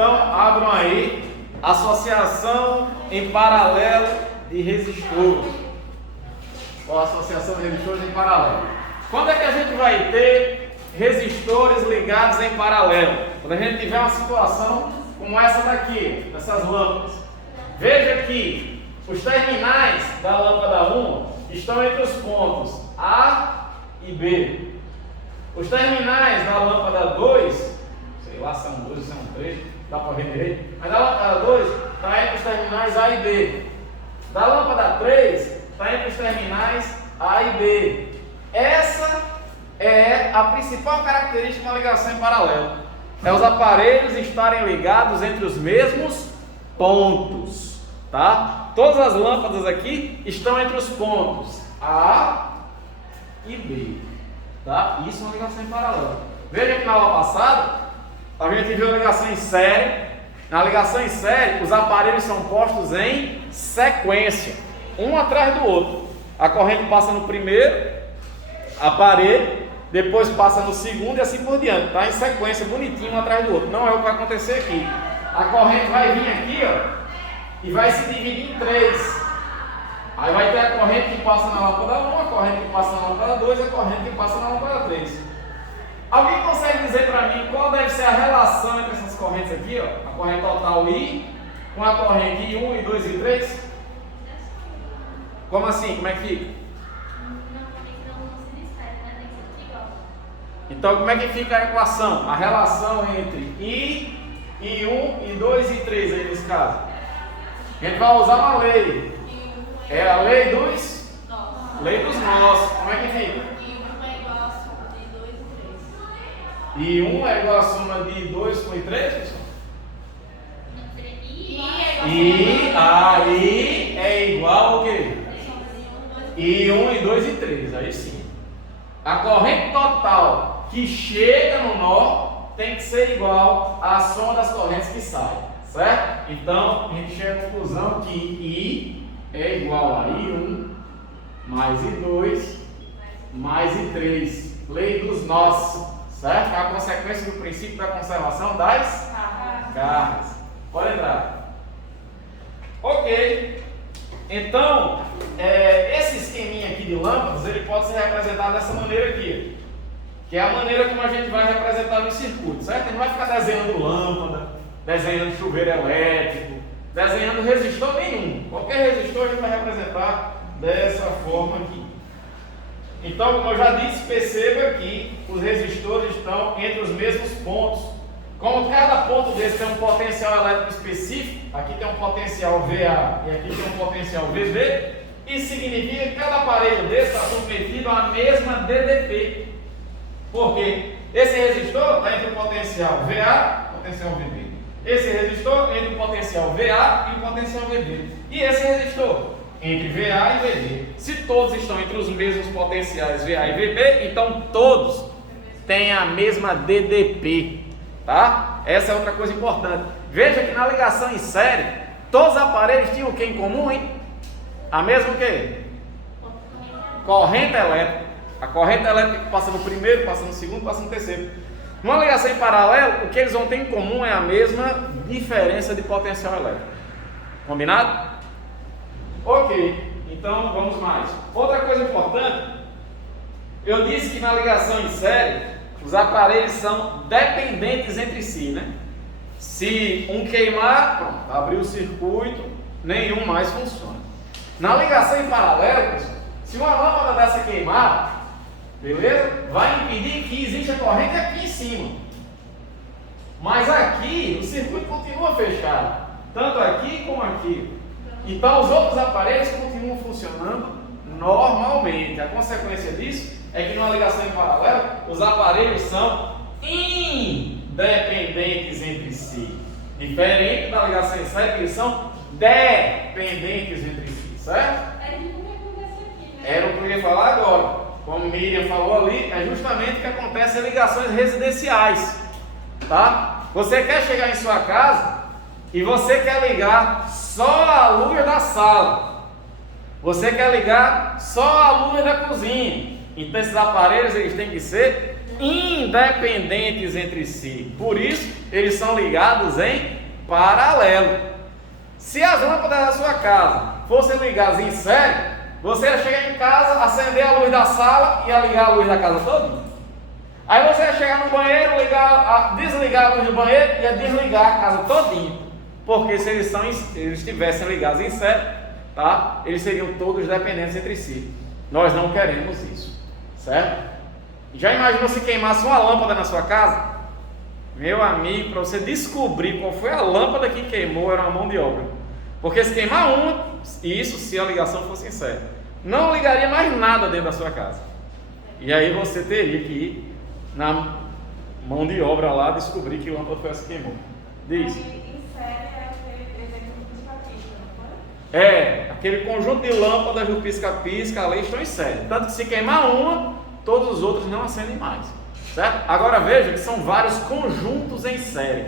Então, abram aí, associação em paralelo de resistores. Ou associação de resistores em paralelo. Quando é que a gente vai ter resistores ligados em paralelo? Quando a gente tiver uma situação como essa daqui, dessas lâmpadas. Veja que os terminais da lâmpada 1 estão entre os pontos A e B. Os terminais da lâmpada 2, sei lá se são 2 ou são 3, dá para ver direito, mas da lâmpada 2 está entre os terminais A e B. Da lâmpada 3 está entre os terminais A e B. Essa é a principal característica de uma ligação em paralelo. É os aparelhos estarem ligados entre os mesmos pontos, tá? Todas as lâmpadas aqui estão entre os pontos A e B, tá? Isso é uma ligação em paralelo. Veja que na aula passada a gente viu a ligação em série. Na ligação em série, os aparelhos são postos em sequência, um atrás do outro. A corrente passa no primeiro aparelho, depois passa no segundo e assim por diante, tá? Em sequência, bonitinho, um atrás do outro. Não é o que vai acontecer aqui. A corrente vai vir aqui, ó, e vai se dividir em 3. Aí vai ter a corrente que passa na lâmpada 1, a corrente que passa na lâmpada 2 e a corrente que passa na lâmpada 3. Alguém consegue dizer para mim qual deve ser a relação entre essas correntes aqui, ó? A corrente total I com a corrente I1, I2 e I3? Como assim? Como é que fica? Então, como é que fica a equação? A relação entre I, I1, I2 e I3 aí nesse caso. A gente vai usar uma lei. É a lei dos nós. Como é que fica? I1 é igual a soma de I2 com I3, pessoal? I é igual ao quê? I1, I2 e I3. Aí sim. A corrente total que chega no nó tem que ser igual à soma das correntes que saem, certo? Então, a gente chega à conclusão que I é igual a I1 mais I2 mais I3. Lei dos nós, certo? É a consequência do princípio da conservação das cargas. Pode entrar. Ok. Então, esse esqueminha aqui de lâmpadas, ele pode ser representado dessa maneira aqui, que é a maneira como a gente vai representar no circuito, certo? A gente não vai ficar desenhando lâmpada, desenhando chuveiro elétrico, desenhando resistor nenhum. Qualquer resistor a gente vai representar dessa forma aqui. Então, como eu já disse, perceba que os resistores estão entre os mesmos pontos. Como cada ponto desse tem um potencial elétrico específico, aqui tem um potencial VA e aqui tem um potencial VB, isso significa que cada aparelho desse está submetido à mesma DDP. Por quê? Esse resistor está entre o potencial VA e o potencial VB. Esse resistor entre o potencial VA e o potencial VB. E esse resistor entre VA e VB. Se todos estão entre os mesmos potenciais VA e VB, então todos têm a mesma DDP. Tá? Essa é outra coisa importante. Veja que na ligação em série, todos os aparelhos tinham o que em comum, hein? A mesma o quê? Corrente elétrica. A corrente elétrica que passa no primeiro, passa no segundo, passa no terceiro. Numa ligação em paralelo, o que eles vão ter em comum é a mesma diferença de potencial elétrico. Combinado? Ok, então vamos mais. Outra coisa importante, eu disse que na ligação em série, os aparelhos são dependentes entre si, né? Se um queimar, pronto, abriu o circuito, nenhum mais funciona. Na ligação em paralelo, pessoal, se uma lâmpada dessa queimar, beleza? Vai impedir que exista corrente aqui em cima. Mas aqui, o circuito continua fechado, tanto aqui como aqui. Então, os outros aparelhos continuam funcionando normalmente. A consequência disso é que numa ligação em paralelo, os aparelhos são independentes entre si. Diferente da ligação em série, que eles são dependentes entre si, certo? Era o que eu ia falar agora. Como Miriam falou ali, é justamente o que acontece em ligações residenciais, tá? Você quer chegar em sua casa e você quer ligar só a luz da sala. Você quer ligar só a luz da cozinha. Então esses aparelhos eles têm que ser independentes entre si. Por isso, eles são ligados em paralelo. Se as lâmpadas da sua casa fossem ligadas em série, você ia chegar em casa, acender a luz da sala e ia ligar a luz da casa toda. Aí você ia chegar no banheiro, desligar a luz do banheiro e ia desligar a casa todinha. Porque se eles estivessem ligados em série, tá? Eles seriam todos dependentes entre si. Nós não queremos isso, certo? Já imaginou se queimasse uma lâmpada na sua casa? Meu amigo, para você descobrir qual foi a lâmpada que queimou, era uma mão de obra. Porque se queimar uma, isso se a ligação fosse em série, não ligaria mais nada dentro da sua casa. E aí você teria que ir na mão de obra lá descobrir que lâmpada foi essa que queimou. Diz. É, aquele conjunto de lâmpadas do pisca-pisca ali estão em série. Tanto que se queimar uma, todos os outros não acendem mais. Certo? Agora veja que são vários conjuntos em série.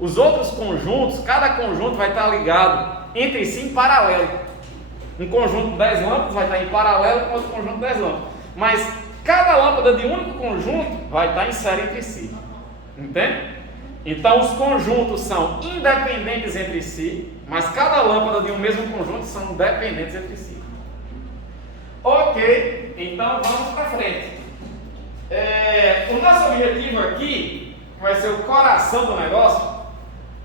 Os outros conjuntos, cada conjunto vai estar ligado entre si em paralelo. Um conjunto de 10 lâmpadas vai estar em paralelo com outro conjunto de 10 lâmpadas. Mas cada lâmpada de um único conjunto vai estar em série entre si. Entende? Então os conjuntos são independentes entre si, mas cada lâmpada de um mesmo conjunto são dependentes entre si. Ok, então vamos para frente. O nosso objetivo aqui, vai ser o coração do negócio,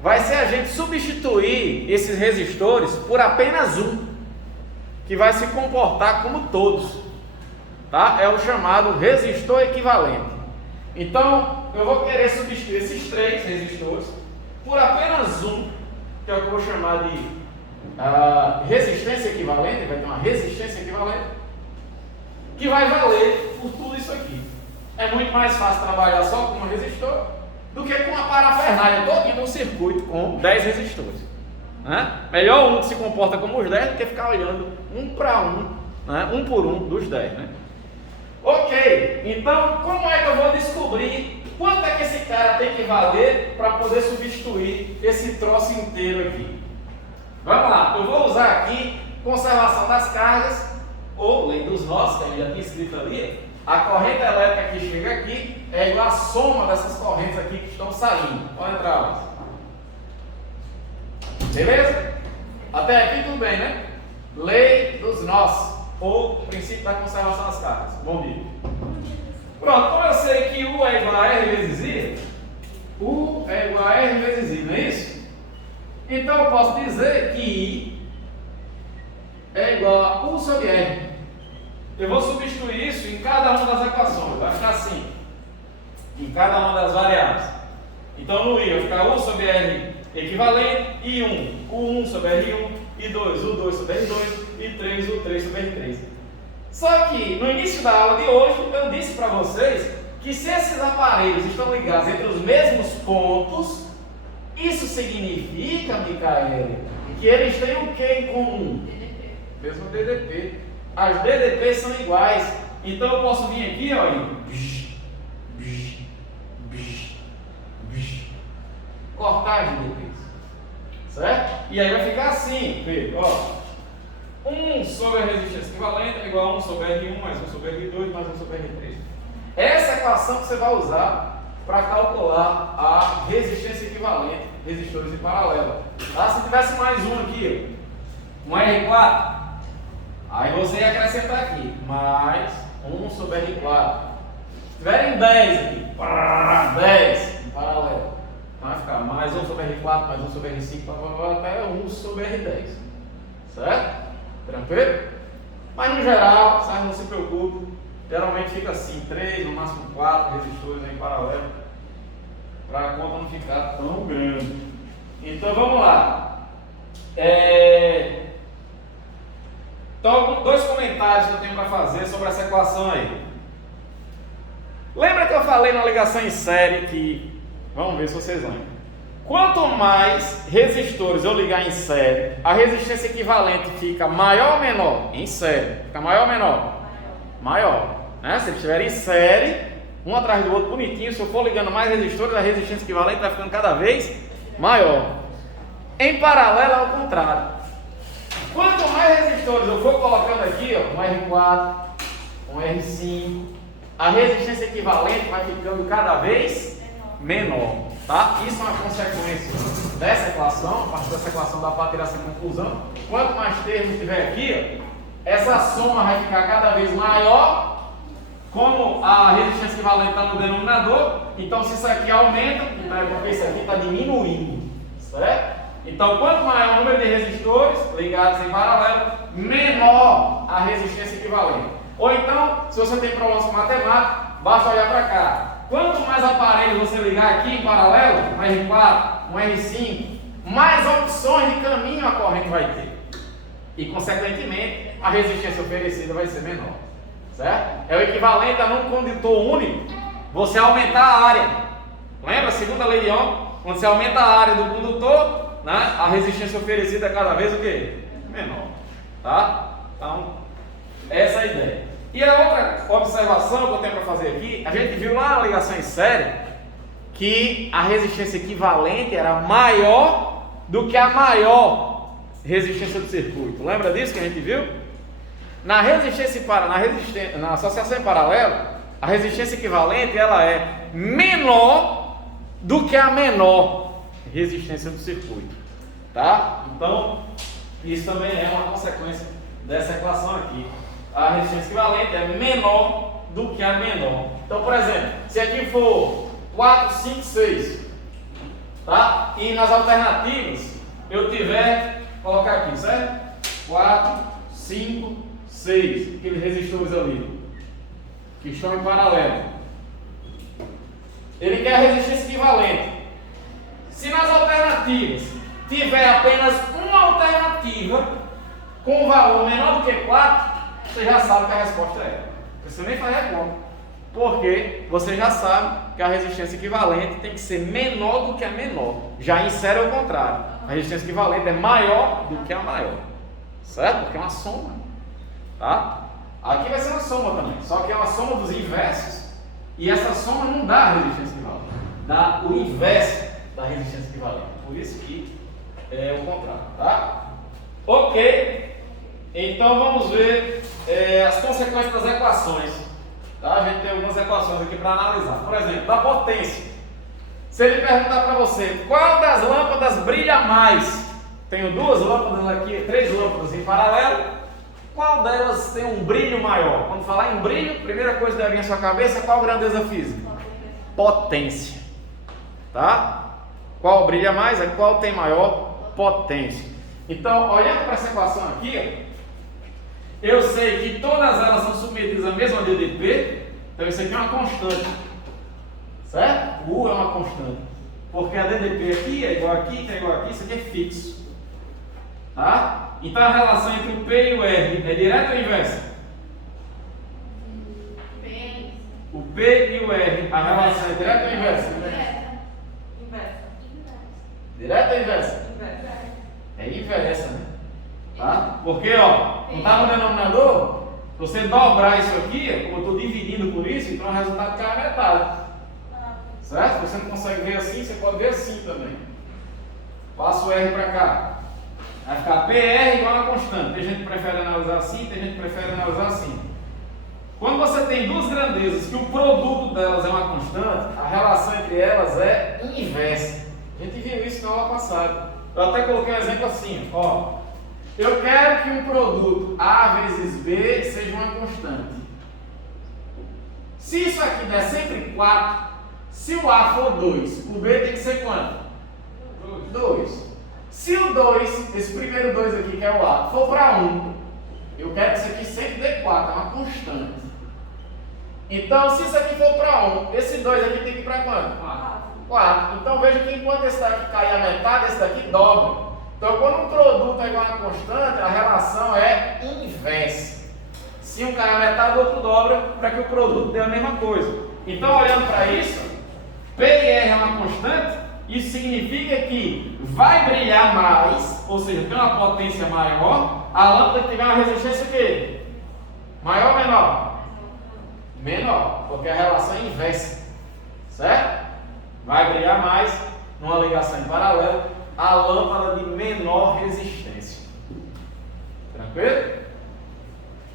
vai ser a gente substituir esses resistores por apenas um, que vai se comportar como todos, tá? É o chamado resistor equivalente. Então, eu vou querer substituir esses 3 resistores por apenas um, que é o que eu vou chamar de resistência equivalente. Vai ter uma resistência equivalente que vai valer por tudo isso aqui. É muito mais fácil trabalhar só com um resistor do que com uma parafernália todinha no circuito com 10 resistores, né? Melhor um que se comporta como os 10 do que ficar olhando um para um, né? Um por um dos 10, né? Ok, então como é que eu vou descobrir quanto é que esse cara tem que valer para poder substituir esse troço inteiro aqui? Vamos lá, eu vou usar aqui conservação das cargas ou lei dos nós, que já tinha escrito ali. A corrente elétrica que chega aqui é igual a soma dessas correntes aqui que estão saindo. Pode entrar, Luiz. Beleza? Até aqui tudo bem, né? Lei dos nós, ou princípio da conservação das cargas. Bom dia. Pronto, como eu sei que U é igual a R vezes I, U é igual a R vezes I, não é isso? Então eu posso dizer que I é igual a U sobre R. Eu vou substituir isso em cada uma das equações. Vai ficar assim, em cada uma das variáveis. Então no I vai ficar U sobre R equivalente, I1, U1 sobre R1, I2, U2 sobre R2, I3, U3 sobre R3. Só que no início da aula de hoje eu disse para vocês que se esses aparelhos estão ligados entre os mesmos pontos, isso significa, Micaele, que eles têm o que em comum? DDP. Mesmo DDP. As DDPs são iguais. Então eu posso vir aqui, ó, e cortar as DDPs. Certo? E aí vai ficar assim, Pedro, ó. 1 sobre a resistência equivalente é igual a 1 sobre R1 mais 1 sobre R2 mais 1 sobre R3. Essa é a equação que você vai usar para calcular a resistência equivalente, resistores em paralelo. Tá? Se tivesse mais um aqui, um R4, aí você ia acrescentar aqui, mais 1 sobre R4. Se tiverem 10 aqui, 10 em paralelo, vai ficar mais 1 sobre R4, mais 1 sobre R5, até 1 sobre R10. Certo? Tranquilo? Mas no geral, sabe, não se preocupe, geralmente fica assim, 3, no máximo 4 resistores em paralelo, para a conta não ficar tão grande. Então vamos lá. Então, 2 comentários que eu tenho para fazer sobre essa equação aí. Lembra que eu falei na ligação em série que, vamos ver se vocês lembram. Quanto mais resistores eu ligar em série, a resistência equivalente fica maior ou menor? Em série. Fica maior ou menor? Maior. Né? Se eles estiverem em série, um atrás do outro bonitinho, se eu for ligando mais resistores, a resistência equivalente vai ficando cada vez maior. Em paralelo, ao contrário. Quanto mais resistores eu for colocando aqui, ó, um R4, um R5, a resistência equivalente vai ficando cada vez menor, tá? Isso é uma consequência dessa equação. A partir dessa equação dá para tirar essa conclusão. Quanto mais termos tiver aqui, ó, essa soma vai ficar cada vez maior. Como a resistência equivalente está no denominador, então se isso aqui aumenta, então é porque isso aqui está diminuindo, certo? Então, quanto maior o número de resistores ligados em paralelo, menor a resistência equivalente. Ou então, se você tem problemas com matemática, basta olhar para cá. Quanto mais aparelhos você ligar aqui em paralelo, um R4, um R5, mais opções de caminho a corrente vai ter. E, consequentemente, a resistência oferecida vai ser menor. Certo? É o equivalente a num condutor único você aumentar a área. Lembra a segunda lei de Ohm? Quando você aumenta a área do condutor, né, a resistência oferecida é cada vez o quê? Menor. Tá? Então, essa é a ideia. E a outra observação que eu tenho para fazer aqui, a gente viu lá na ligação em série que a resistência equivalente era maior do que a maior resistência do circuito. Lembra disso que a gente viu? Na associação em paralelo, a resistência equivalente ela é menor do que a menor resistência do circuito, tá? Então, isso também é uma consequência dessa equação aqui. A resistência equivalente é menor do que a menor. Então, por exemplo, se aqui for 4, 5, 6, tá? E nas alternativas eu tiver, colocar aqui, certo? 4, 5, 6, aqueles resistores ali, que estão em paralelo. Ele quer a resistência equivalente. Se nas alternativas tiver apenas uma alternativa com um valor menor do que 4, você já sabe que a resposta é. Você nem faz a conta. Porque você já sabe que a resistência equivalente tem que ser menor do que a menor. Já em série é o contrário. A resistência equivalente é maior do que a maior. Certo? Porque é uma soma. Tá? Aqui vai ser uma soma também, só que é uma soma dos inversos, e essa soma não dá a resistência equivalente, dá o inverso da resistência equivalente, por isso que é o contrário, tá? Ok, então vamos ver as consequências das equações, tá? A gente tem algumas equações aqui para analisar. Por exemplo, da potência. Se ele perguntar para você qual das lâmpadas brilha mais, tenho duas lâmpadas aqui, 3 lâmpadas em paralelo, qual delas tem um brilho maior? Quando falar em brilho, primeira coisa que deve vir à sua cabeça, qual grandeza física? Potência. Tá? Qual brilha mais? É qual tem maior potência. Então, olhando para essa equação aqui, eu sei que todas elas são submetidas à mesma DDP, então isso aqui é uma constante. Certo? U é uma constante. Porque a DDP aqui é igual aqui, que é igual aqui, isso aqui é fixo. Tá? Então a relação entre o P e o R é direta ou inversa? O P e o R, a relação é direta ou inversa? Direta ou inversa? É inversa, né? Tá? Porque, ó, não está no denominador? Se você dobrar isso aqui, como eu estou dividindo por isso, então o resultado cai a metade. Certo? Se você não consegue ver assim, você pode ver assim também. Passa o R para cá. Vai ficar PR igual a constante. Tem gente que prefere analisar assim, tem gente que prefere analisar assim. Quando você tem duas grandezas que o produto delas é uma constante, a relação entre elas é inversa. A gente viu isso na aula passada. Eu até coloquei um exemplo assim, ó. Eu quero que um produto A vezes B seja uma constante. Se isso aqui der sempre 4, se o A for 2, o B tem que ser quanto? 2. Se o 2, esse primeiro 2 aqui que é o A, for para 1, eu quero que isso aqui sempre dê 4, é uma constante. Então, se isso aqui for para 1, esse 2 aqui tem que ir para quanto? 4. Então, veja que enquanto esse daqui cair a metade, esse daqui dobra. Então, quando um produto é igual a constante, a relação é inversa. Se um cai a metade, o outro dobra para que o produto dê a mesma coisa. Então, olhando para isso, P e R é uma constante, isso significa que vai brilhar mais, ou seja, tem uma potência maior, a lâmpada que tiver uma resistência o quê? Maior ou menor? Menor, porque a relação é inversa, certo? Vai brilhar mais numa ligação em paralelo a lâmpada de menor resistência. Tranquilo?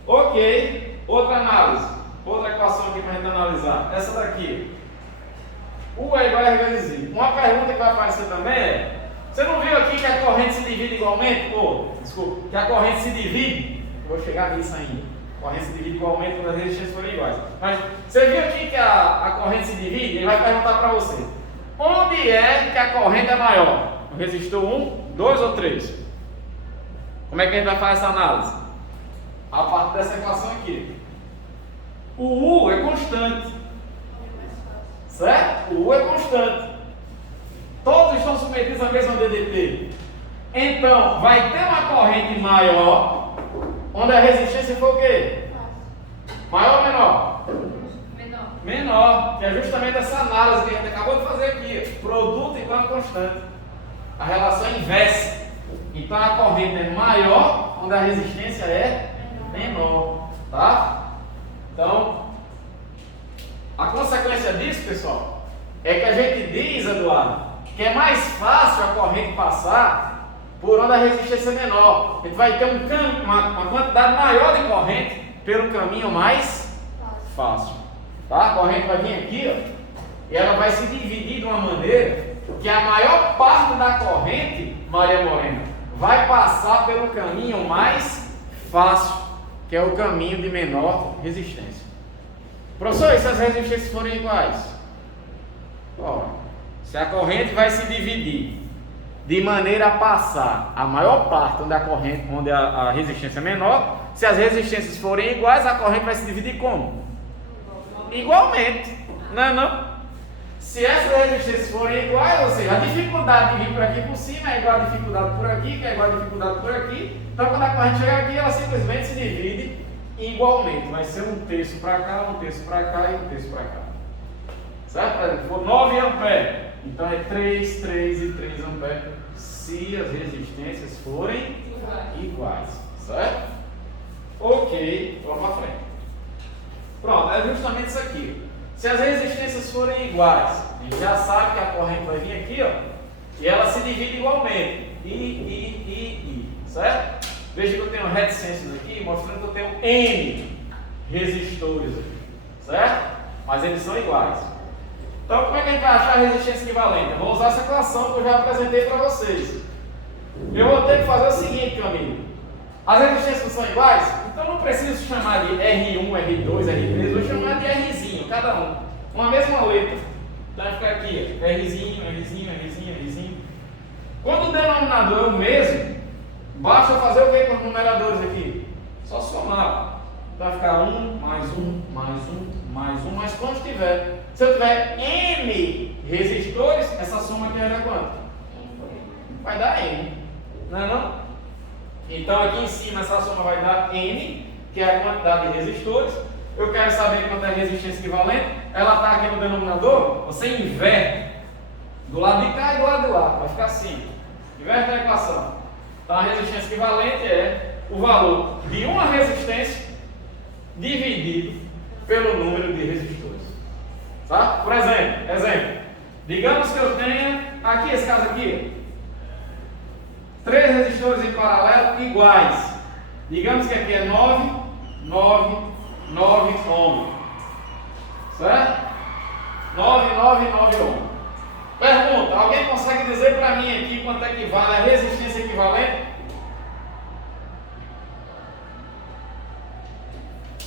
Ok, outra análise. Outra equação aqui para a gente analisar. Essa daqui. U é igual a R vezes I. Uma pergunta que vai aparecer também é: você não viu aqui que a corrente se divide igualmente? Desculpa, que a corrente se divide. Eu vou chegar nisso ainda. A corrente se divide igualmente quando as resistências forem iguais. Mas você viu aqui que a corrente se divide? Ele vai perguntar para você: onde é que a corrente é maior? No resistor 1, 2 ou 3? Como é que a gente vai fazer essa análise? A partir dessa equação aqui. O U é constante. Certo? O U é constante. Todos estão submetidos à mesma DDT. Então, vai ter uma corrente maior, onde a resistência for o quê? Maior ou menor? Menor. Menor, que é justamente essa análise que a gente acabou de fazer aqui. Produto igual a constante. A relação é inversa. Então, a corrente é maior, onde a resistência é menor. Tá? Então, a consequência disso, pessoal, é que a gente diz, Eduardo, que é mais fácil a corrente passar por onde a resistência é menor. A gente vai ter uma quantidade maior de corrente pelo caminho mais fácil. Tá? A corrente vai vir aqui, ó, e ela vai se dividir de uma maneira que a maior parte da corrente, Maria Morena, vai passar pelo caminho mais fácil, que é o caminho de menor resistência. Professor, e se as resistências forem iguais? Ora, se a corrente vai se dividir de maneira a passar a maior parte onde a resistência é menor, se as resistências forem iguais, a corrente vai se dividir como? Igualmente, não é não? Se essas resistências forem iguais, ou seja, a dificuldade de vir por aqui por cima é igual a dificuldade por aqui, que é igual a dificuldade por aqui, então quando a corrente chegar aqui, ela simplesmente se divide igualmente, vai ser um terço para cá, um terço para cá e um terço para cá. Certo? Por exemplo, for 9 amperes, então é 3, 3 e 3 amperes, se as resistências forem iguais. Certo? Ok, vamos para frente. Pronto, é justamente isso aqui. Se as resistências forem iguais, a gente já sabe que a corrente vai vir aqui, ó, e ela se divide igualmente. I. Certo? Veja que eu tenho reticências aqui, mostrando que eu tenho N resistores aqui. Certo? Mas eles são iguais. Então, como é que a gente vai achar a resistência equivalente? Eu vou usar essa equação que eu já apresentei para vocês. Eu vou ter que fazer o seguinte, Camilo. As resistências são iguais? Então não preciso chamar de R1, R2, R3, vou chamar de Rzinho, cada um. Uma mesma letra. Então vai ficar aqui, Rzinho. Quando o denominador é o mesmo, basta fazer o que com os numeradores aqui? Só somar. Então vai ficar 1, mais 1, mais 1, mais 1, mas quando tiver. Se eu tiver N resistores, essa soma aqui vai dar quanto? Vai dar N. Não é não? Então aqui em cima essa soma vai dar N, que é a quantidade de resistores. Eu quero saber quanto é a resistência equivalente. Ela está aqui no denominador, você inverte do lado de cá e do lado de lá. Vai ficar assim. Inverte a equação. Então a resistência equivalente é o valor de uma resistência dividido pelo número de resistores. Tá? Por exemplo, digamos que eu tenha aqui, esse caso aqui, 3 resistores em paralelo iguais. Digamos que aqui é 9 ohm. Certo? 9 ohm. Pergunta, alguém consegue dizer para mim aqui quanto equivale a resistência equivalente?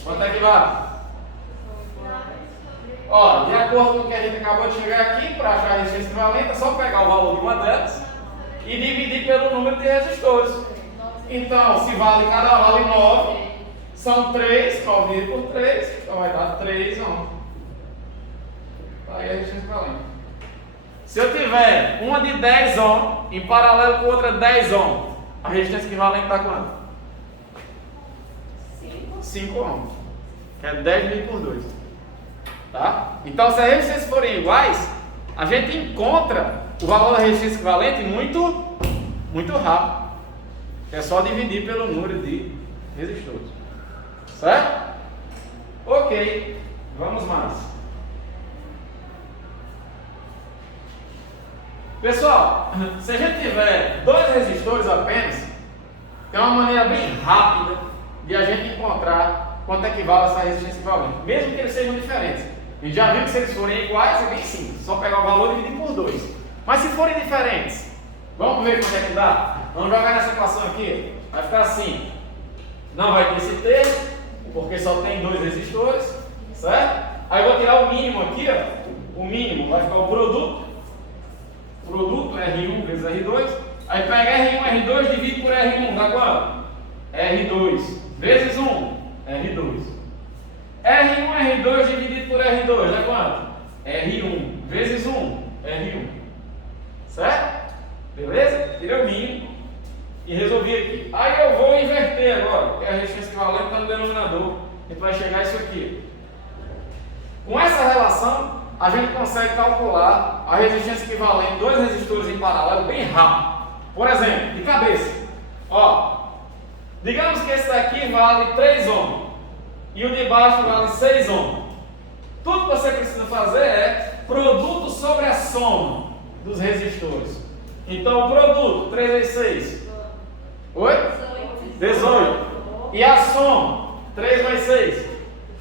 Quanto equivale? Ó, de acordo com o que a gente acabou de chegar aqui, para achar a resistência equivalente, é só pegar o valor de uma delas e dividir pelo número de resistores. Então, se cada vale 9, são 3, 9 dividido por 3, então vai dar 3 ohm. Aí a resistência equivalente. Se eu tiver uma de 10 ohm em paralelo com outra de 10 ohm, a resistência equivalente está quanto? 5 ohm. Que é 10 dividido por 2. Tá? Então, se as resistências forem iguais, a gente encontra o valor da resistência equivalente muito rápido. É só dividir pelo número de resistores. Certo? Ok. Vamos mais. Pessoal, se a gente tiver 2 resistores apenas, é uma maneira bem rápida de a gente encontrar quanto é que vale essa resistência equivalente, mesmo que eles sejam diferentes. A gente já viu que se eles forem iguais é bem simples, só pegar o valor e dividir por 2. Mas se forem diferentes, vamos ver quanto é que dá? Vamos jogar nessa equação aqui, vai ficar assim, não vai ter esse termo, porque só tem 2 resistores, certo? Aí eu vou tirar o mínimo aqui, ó. O mínimo vai ficar o produto R1 vezes R2, aí pega R1, R2, divide por R1, dá quanto? R2 vezes 1, R2. R1, R2 dividido por R2, dá quanto? R1 vezes 1, R1. Certo? Beleza? Tirei o mínimo e resolvi aqui. Aí eu vou inverter agora, porque a resistência equivalente está no denominador. A gente vai chegar a isso aqui. Com essa relação, a gente consegue calcular a resistência equivalente de 2 resistores em paralelo bem rápido. Por exemplo, de cabeça. Ó, digamos que esse daqui vale 3 ohms e o de baixo vale 6 ohms. Tudo que você precisa fazer é produto sobre a soma dos resistores. Então, o produto, 3 vezes 6. Oi? 18. E a soma, 3 mais 6.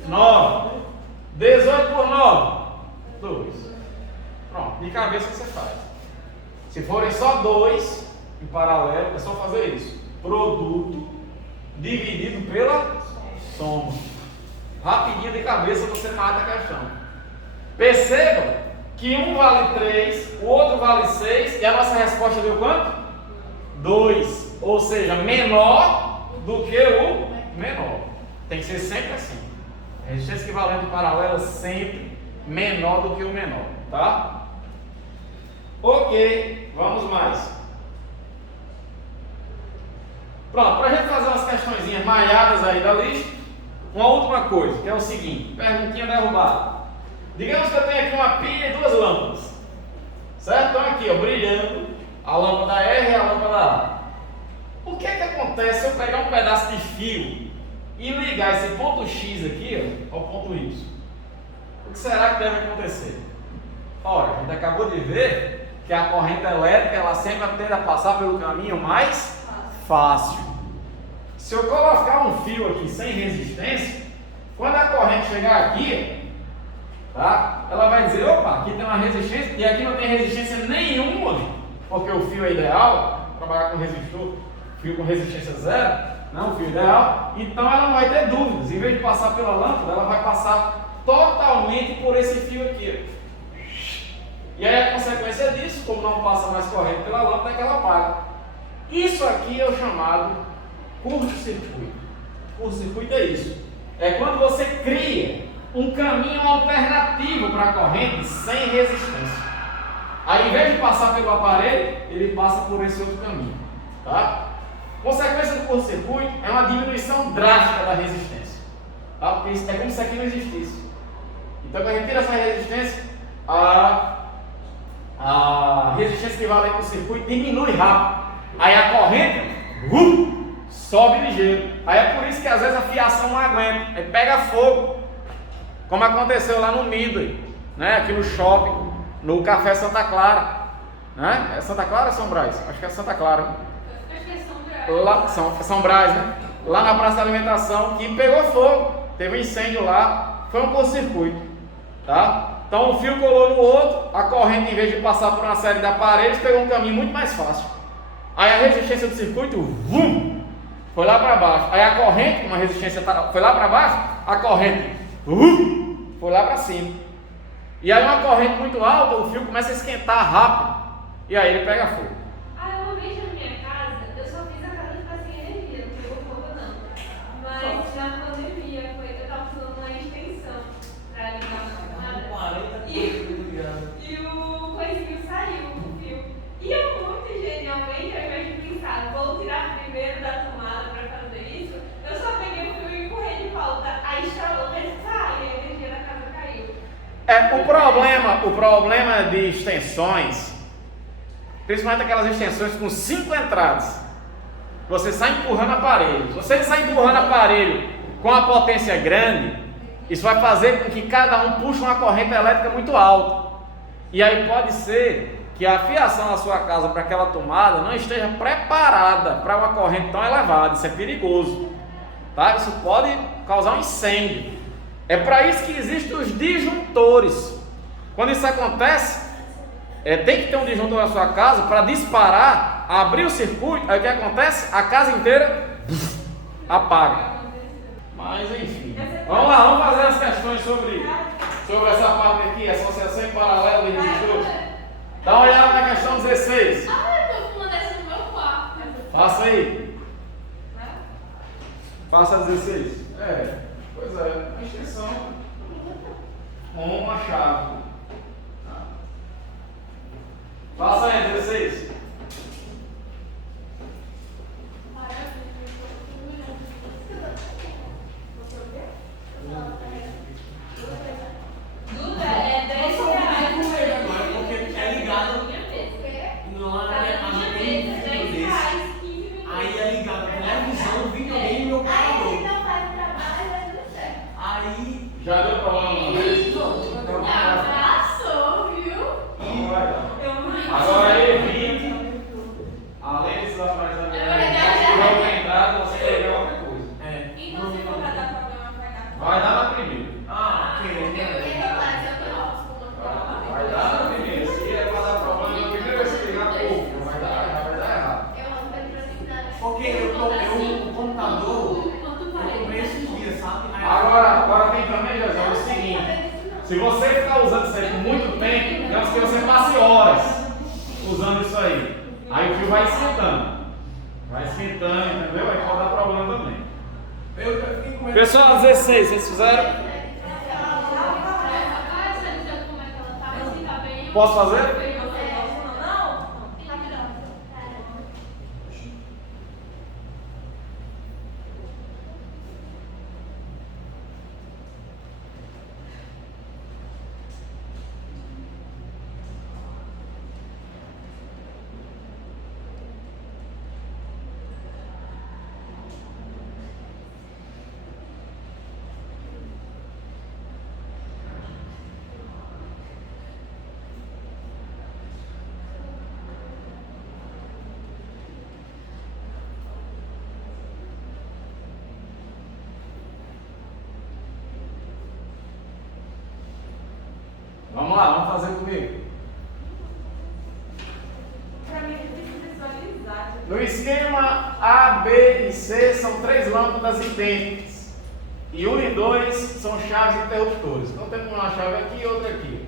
9. 18 por 9. 2. Pronto, de cabeça você faz. Se forem só 2 em paralelo, é só fazer isso. Produto dividido pela soma. Rapidinho de cabeça você mata a questão. Percebam que um vale 3, o outro vale 6 e a nossa resposta deu quanto? 2. Ou seja, menor do que o menor. Tem que ser sempre assim. A resistência equivalente paralela sempre menor do que o menor, tá? Ok, vamos mais. Pronto, para a gente fazer umas questõezinhas malhadas aí da lista, uma última coisa, que é o seguinte, perguntinha derrubada. Digamos que eu tenho aqui uma pilha e 2 lâmpadas, certo? Então aqui, ó, brilhando, a lâmpada R e a lâmpada A. O que é que acontece se eu pegar um pedaço de fio e ligar esse ponto X aqui, ó, ao ponto Y? O que será que deve acontecer? Ora, a gente acabou de ver que a corrente elétrica ela sempre tende a passar pelo caminho mais fácil. Se eu colocar um fio aqui sem resistência, quando a corrente chegar aqui, tá? Ela vai dizer, opa, aqui tem uma resistência e aqui não tem resistência nenhuma, porque o fio é ideal, trabalhar com resistor, fio com resistência zero, não, fio ideal, então ela não vai ter dúvidas, em vez de passar pela lâmpada, ela vai passar totalmente por esse fio aqui. E aí a consequência disso, como não passa mais corrente pela lâmpada, é que ela apaga. Isso aqui é o chamado curto-circuito. Curto-circuito é isso. É quando você cria um caminho alternativo para a corrente sem resistência. Aí, em vez de passar pelo aparelho, ele passa por esse outro caminho. Tá? Consequência do curto-circuito é uma diminuição drástica da resistência. Tá? Porque isso é como se aqui não existisse. Então, quando a gente tira essa resistência, a resistência equivalente do circuito diminui rápido. Aí a corrente sobe ligeiro. Aí é por isso que às vezes a fiação não aguenta. Aí pega fogo. Como aconteceu lá no Midway, né? Aqui no shopping, no Café Santa Clara. Né? É Santa Clara ou São Brás? Acho que é Santa Clara. Né? Acho que é São Brás. Lá, São Brás, né? Lá na praça da alimentação, que pegou fogo. Teve um incêndio lá. Foi um curto-circuito. Tá? Então o fio colou no outro, a corrente, em vez de passar por uma série de aparelhos, pegou um caminho muito mais fácil. Aí a resistência do circuito, foi lá para baixo. Aí a corrente, uma resistência foi lá para baixo, a corrente, foi lá para cima. E aí uma corrente muito alta, o fio começa a esquentar rápido. E aí ele pega fogo. Uma vez na minha casa, eu só fiz a casa ficar sem energia, não pegou fogo não. Mas na pandemia, eu estava usando uma extensão para ligar a tomada. E o coisinho saiu do fio. E eu muito genialmente, ao invés de pensar, vou tirar primeiro da tomada para fazer isso, eu só peguei o fio e empurrei de volta. Aí estralou, mas sai, e a energia da casa caiu. O problema de extensões, principalmente aquelas extensões com 5 entradas, você sai empurrando aparelho. Se você sai empurrando aparelho com a potência grande, isso vai fazer com que cada um puxe uma corrente elétrica muito alta. E aí pode ser que a fiação da sua casa para aquela tomada não esteja preparada para uma corrente tão elevada. Isso é perigoso, tá? Isso pode causar um incêndio. É para isso que existem os disjuntores. Quando isso acontece, tem que ter um disjuntor na sua casa para disparar, abrir o circuito. Aí o que acontece? A casa inteira apaga. Mas enfim, vamos lá, vamos fazer as questões sobre essa parte aqui, associação em paralelo e resistor. Dá uma olhada na questão 16. Ah, eu tô com uma dessa no meu quarto. Faça aí. Faça a 16. Pois é, uma extensão com uma chave. Faça aí a 16. Duda, é 10 reais. Porque é ligado. Não é a minha tem 10 reais, 15 minutos. Aí é ligado a televisão, videogame e meu computador. não faz trabalho, é tudo certo. Aí. Já deu problema? Abraçou, viu? Vamos lá. Agora evite, além desses aparelhos de entrada, você pegar qualquer coisa. Então, se for pra dar problema, Vai dar na primeira. Vai dar na primeira. Se é para dar problema na primeira, vai se ligar pouco. Vai dar errado. Porque o computador, eu comprei esses dias, sabe? Agora tem também, José, o seguinte: se você ficar usando isso aí por muito tempo, digamos que você passe horas usando isso aí. Aí o fio vai esquentando. Vai esquentando, entendeu? Aí pode dar problema também. Pessoal, 16, vocês fizeram? Posso fazer? Vamos lá, vamos fazer comigo. Pra mim é difícil visualizar. No esquema A, B e C são três lâmpadas idênticas. E 1 e 2 são chaves interruptores. Então temos uma chave aqui e outra aqui.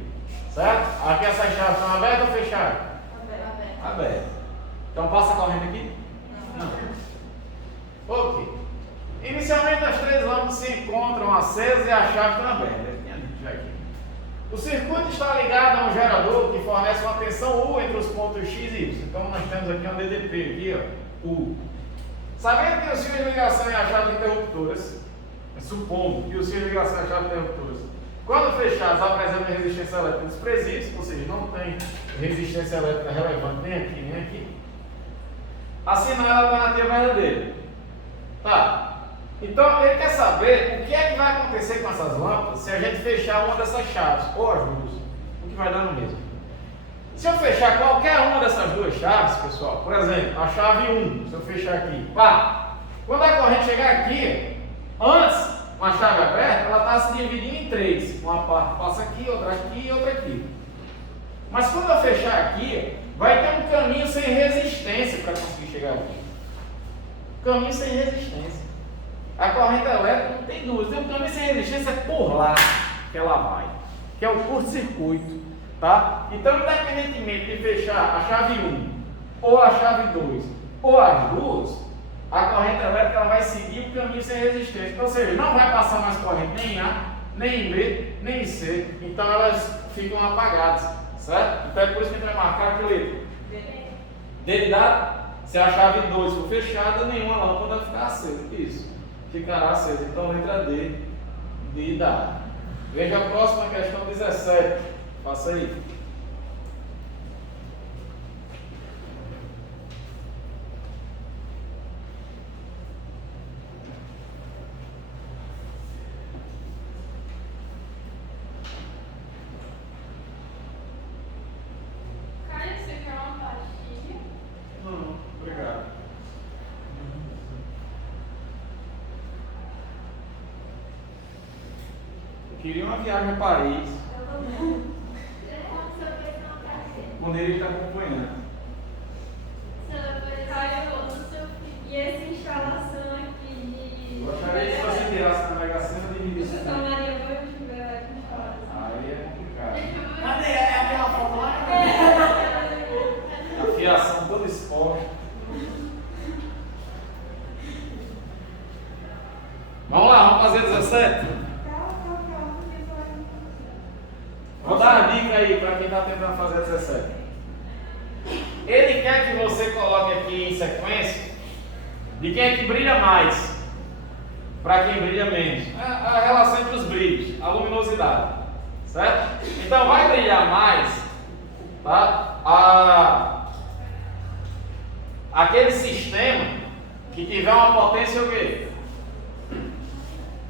Certo? Aqui essas chaves estão abertas ou fechadas? Abertas. Então passa a corrente aqui? Não. Ok. Inicialmente as três lâmpadas se encontram acesas e a chave está aberta. O circuito está ligado a um gerador que fornece uma tensão U entre os pontos X e Y. Então nós temos aqui um DDP, aqui, ó, U. Sabendo que os fios de ligação e a chave interruptoras, supondo que os fios de ligação e a chave interruptoras, quando fechados, apresentam resistência elétrica nos presídios, ou seja, não tem resistência elétrica relevante nem aqui nem aqui, assinala a alternativa verdadeira. Tá. Então ele quer saber o que é que vai acontecer com essas lâmpadas se a gente fechar uma dessas chaves, ou as duas, o que vai dar no mesmo. Se eu fechar qualquer uma dessas duas chaves, pessoal, por exemplo, a chave 1, se eu fechar aqui, pá, quando a corrente chegar aqui, antes, uma chave aberta, ela está se dividindo em três. Uma parte passa aqui, outra aqui e outra aqui. Mas quando eu fechar aqui, vai ter um caminho sem resistência para conseguir chegar aqui. Caminho sem resistência. A corrente elétrica não tem duas, tem um caminho sem resistência por lá que ela vai, que é o curto-circuito, tá? Então, independentemente de fechar a chave 1, ou a chave 2, ou as duas, a corrente elétrica ela vai seguir o caminho sem resistência. Ou seja, não vai passar mais corrente nem em A, nem em B, nem em C. Então, elas ficam apagadas, certo? Então, é por isso que a gente vai marcar que letra? D de dado. Se a chave 2 for fechada, nenhuma lâmpada vai ficar acesa. Isso. Ficará acesa. Então, letra D de dado. Veja a próxima questão 17. Faça aí. Cara, você quer uma pastilha? Não, obrigado. queria uma viagem a Paris. Quando ele está acompanhando. E essa instalação aqui de. Gostaria que você tirasse a Mega Sena de Se dividir. a Maria vai tiver com instalação. Aí é complicado. Cadê? É aquela foto lá? A fiação toda exposta. Vamos lá, vamos fazer 17? Vou dar uma dica aí para quem está tentando fazer 17. Ele quer que você coloque aqui em sequência de quem é que brilha mais para quem brilha menos. A relação entre os brilhos, a luminosidade, certo? Então vai brilhar mais, tá? Aquele sistema que tiver uma potência o quê?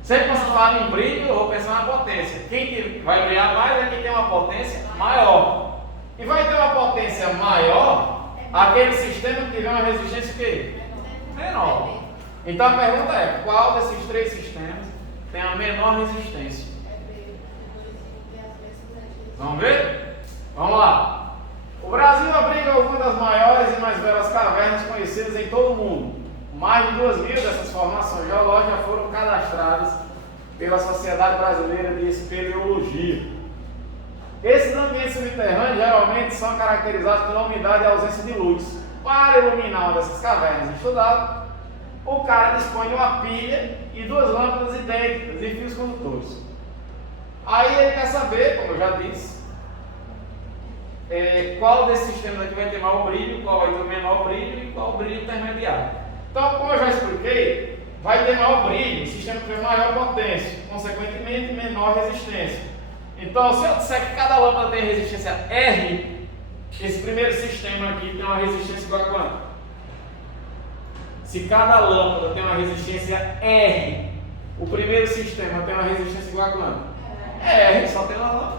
Sempre que você fala em brilho, eu vou pensar na potência. Quem vai brilhar mais é quem tem uma potência maior. E vai ter uma potência maior aquele sistema que tiver uma resistência o quê? Menor. Então a pergunta é, qual desses três sistemas tem a menor resistência? Vamos ver? Vamos lá. O Brasil abriga algumas das maiores e mais belas cavernas conhecidas em todo o mundo. Mais de 2.000 dessas formações geológicas foram cadastradas pela Sociedade Brasileira de Espeleologia. Esses ambientes subterrâneos geralmente são caracterizados pela umidade e ausência de luz. Para iluminar uma dessas cavernas estudadas, o cara dispõe de uma pilha e 2 lâmpadas idênticas e fios condutores. Aí ele quer saber, como eu já disse, qual desses sistemas aqui vai ter maior brilho, qual vai ter o menor brilho e qual o brilho intermediário. Então, como eu já expliquei, vai ter maior brilho o sistema que tem maior potência, consequentemente menor resistência. Então, se eu disser que cada lâmpada tem resistência R, esse primeiro sistema aqui tem uma resistência igual a quanto? Se cada lâmpada tem uma resistência R, o primeiro sistema tem uma resistência igual a quanto? R, só tem uma lâmpada.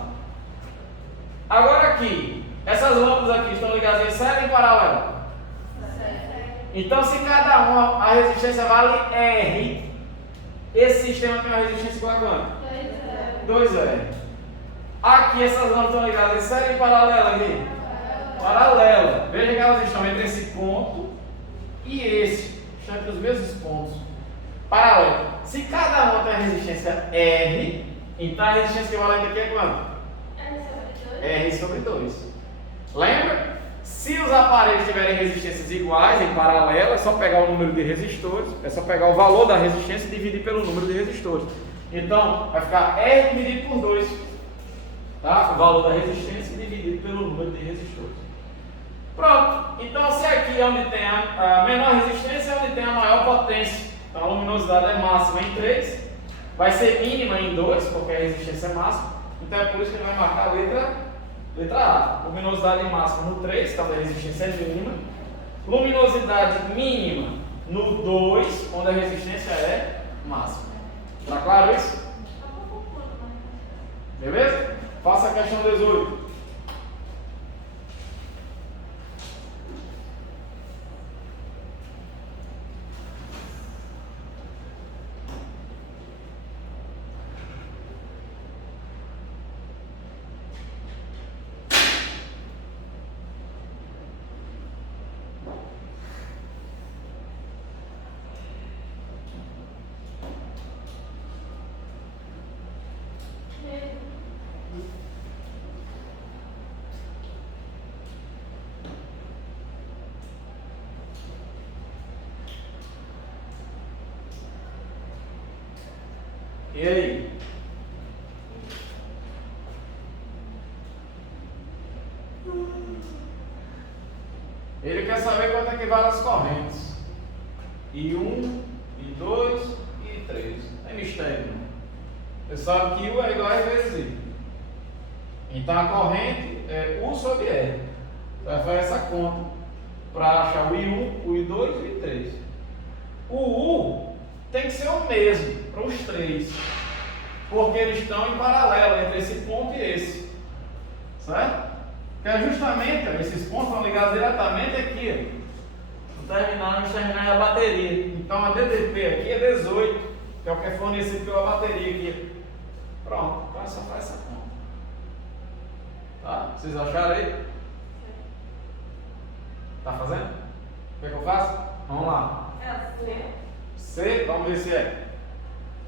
Agora aqui, essas lâmpadas aqui estão ligadas em série ou em paralelo? Então, se cada uma a resistência vale R, esse sistema tem uma resistência igual a quanto? 2R. Aqui essas lâmpadas estão ligadas em série ou em paralelo aqui? Paralelo. Veja que elas estão entre esse ponto e esse. Estão entre os mesmos pontos. Paralelo. Se cada uma tem a resistência R, então a resistência equivalente aqui é quanto? R sobre 2. Lembra? Se os aparelhos tiverem resistências iguais, em paralelo, é só pegar o número de resistores, é só pegar o valor da resistência e dividir pelo número de resistores. Então, vai ficar R dividido por 2. Tá? O valor da resistência dividido pelo número de resistores. Pronto. Então, se aqui é onde tem a menor resistência, é onde tem a maior potência. Então, a luminosidade é máxima em 3, vai ser mínima em 2, porque a resistência é máxima. Então, é por isso que ele vai marcar a letra A. Luminosidade máxima no 3, quando a resistência é mínima. Luminosidade mínima no 2, quando a resistência é máxima. Tá claro isso? Beleza? Faça a questão 18. E aí? Ele quer saber quanto é que vale as correntes. I1, I2 e I3. É mistério. Você sabe que U é igual a R vezes I. Então a corrente é U sobre R. Você vai fazer essa conta para achar o I1, o I2 e o I3. O U tem que ser o mesmo para os três, porque eles estão em paralelo entre esse ponto e esse, certo? Que é justamente, esses pontos estão ligados diretamente aqui, nos terminais da bateria. Então a DDP aqui é 18, que é o que é fornecido pela bateria aqui. Pronto, então é só fazer essa conta. Tá? Vocês acharam aí? Tá fazendo? O que é que eu faço? Vamos lá. C, vamos ver se é.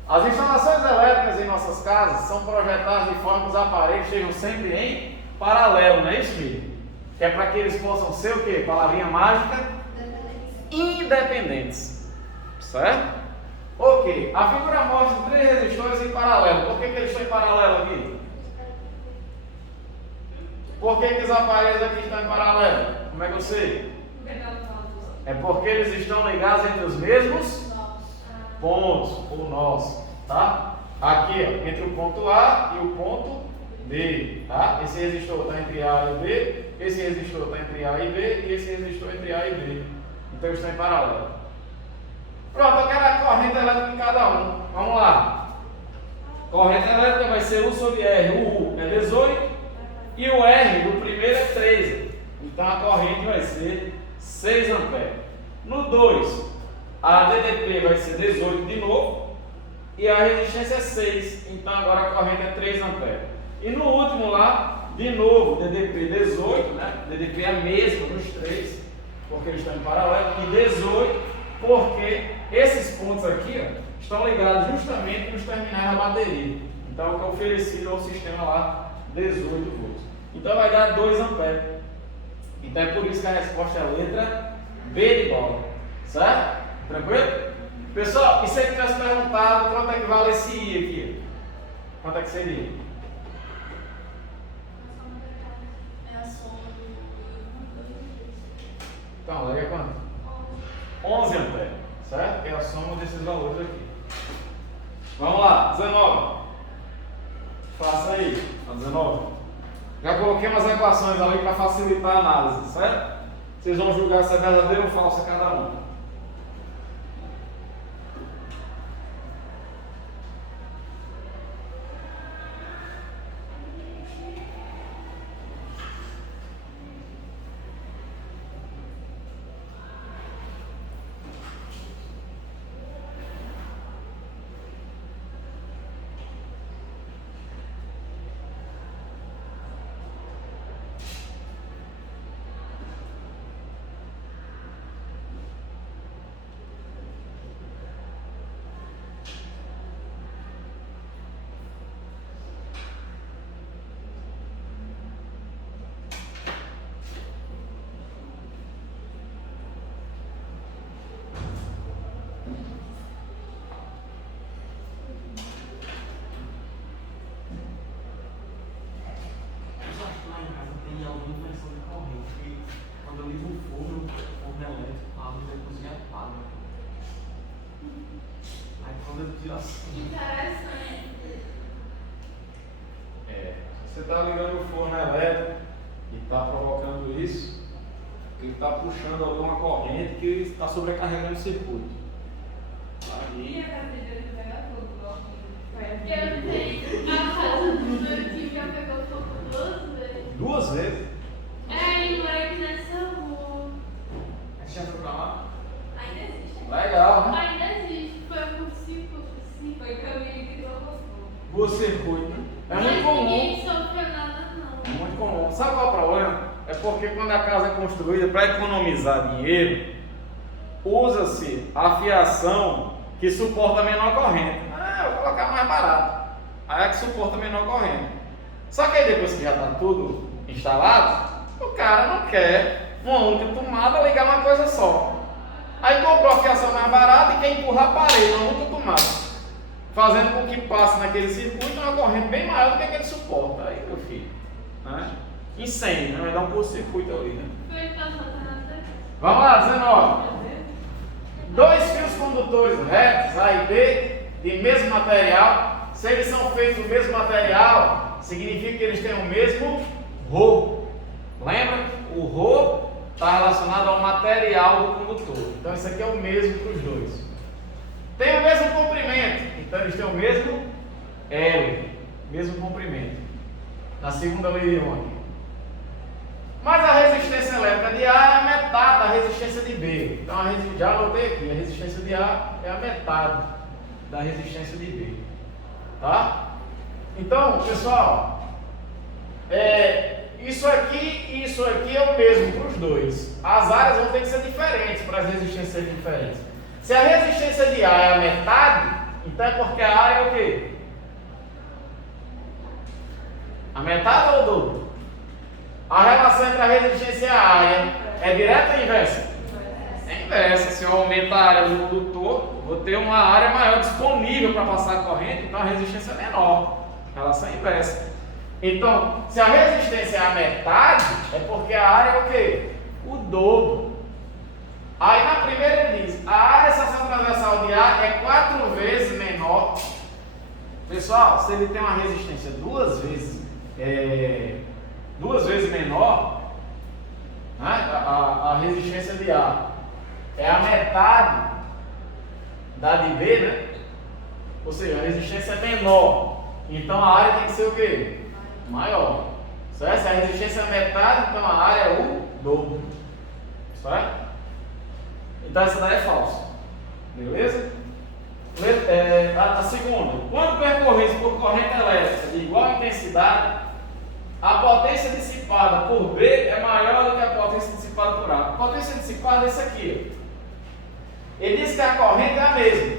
As instalações elétricas em nossas casas são projetadas de forma que os aparelhos estejam sempre em paralelo, não é isso, filho? Que é para que eles possam ser o quê? Palavrinha mágica? Independentes. Certo? Ok. A figura mostra 3 resistores em paralelo. Por que eles estão em paralelo aqui? Por que os aparelhos aqui estão em paralelo? Como é que eu sei? É porque eles estão ligados entre os mesmos pontos, ou nós, tá? Aqui, ó, entre o ponto A e o ponto B, tá? Esse resistor está entre A e B, esse resistor está entre A e B e esse resistor entre A e B. Então eles estão em paralelo. Pronto, eu quero a corrente elétrica em cada um. Vamos lá. Corrente elétrica vai ser U sobre R. O U é 18 e o R do primeiro é 13. Então a corrente vai ser 6 amperes. No 2, a DDP vai ser 18 de novo e a resistência é 6. Então agora a corrente é 3 amperes. E no último lá, de novo, DDP 18, né? DDP é a mesma nos 3, porque eles estão em paralelo, e 18 porque esses pontos aqui, ó, estão ligados justamente nos terminais da bateria. Então é o que é oferecido ao sistema lá, 18 volts. Então vai dar 2 amperes. Então é por isso que a resposta é a letra B de bola. Certo? Tranquilo? Pessoal, e se ele tivesse perguntado quanto é que vale esse I aqui? Quanto é que seria? É a soma do 1, 2 e 3. Então, legal quanto? 11 amperes. Certo? Que é a soma desses valores aqui. Vamos lá, 19. Faça aí, a 19. Já coloquei umas equações ali para facilitar a análise, certo? Vocês vão julgar se é verdadeiro ou falso cada um. Interessante. Se você está ligando o forno elétrico e está provocando isso, ele está puxando alguma corrente que está sobrecarregando o circuito. E Aí, a cadeira que pega fogo, eu tenho a casa do meu tio já pegou fogo 2 vezes. 2 vezes. É, e mora aqui nessa rua. A gente já foi pra lá? Ainda existe. Legal, né? Ainda existe. Foi por 5. Foi Camille que colocou. O circuito, né? É Mas muito comum. ninguém sofreu nada, não. É muito comum. Sabe qual é o problema? É porque quando a casa é construída para economizar dinheiro, usa-se a fiação que suporta a menor corrente. Ah, eu vou colocar mais barato. Aí é que suporta a menor corrente. Só que aí depois que já está tudo instalado, o cara não quer uma única tomada ligar uma coisa só. Aí comprou a fiação mais barata e quer empurrar a parede, uma única tomada, fazendo com que passe naquele circuito uma corrente bem maior do que aquele suporta. Aí, meu filho, né? Incêndio, né? Vai dar um curto-circuito ali, né? Foi passado nada. Vamos lá, 19. 2 fios condutores retos, A e B, de mesmo material. Se eles são feitos do mesmo material, significa que eles têm o mesmo Rho. Lembra? O Rho está relacionado ao material do condutor. Então isso aqui é o mesmo para os dois. Tem o mesmo comprimento, então eles têm o mesmo L, mesmo comprimento. Na segunda lei de Ohm aqui. Mas a resistência elétrica de A é a metade da resistência de B. Então já anotei aqui, a resistência de A é a metade da resistência de B. Tá? Então, pessoal, isso aqui e isso aqui é o mesmo para os dois. As áreas vão ter que ser diferentes para as resistências serem diferentes. Se a resistência de A é a metade, então é porque a área é o quê? A metade ou o dobro? A relação entre a resistência e a área é direta ou inversa? É inversa. Se eu aumentar a área do condutor, vou ter uma área maior disponível para passar a corrente, então a resistência é menor. A relação é inversa. Então, se a resistência é a metade, é porque a área é o quê? O dobro. Aí na primeira ele diz, a área seção transversal de A é 4 vezes menor. Pessoal, se ele tem uma resistência duas vezes menor, né? A resistência de A é a metade da de B, né? Ou seja, a resistência é menor. Então a área tem que ser o quê? Maior. Certo? Se a resistência é metade, então a área é o dobro. Certo? Então essa daí é falsa. Beleza? A segunda. Quando percorrido por corrente elétrica de igual intensidade, a potência dissipada por B é maior do que a potência dissipada por A. A potência dissipada é isso aqui. Ele diz que a corrente é a mesma.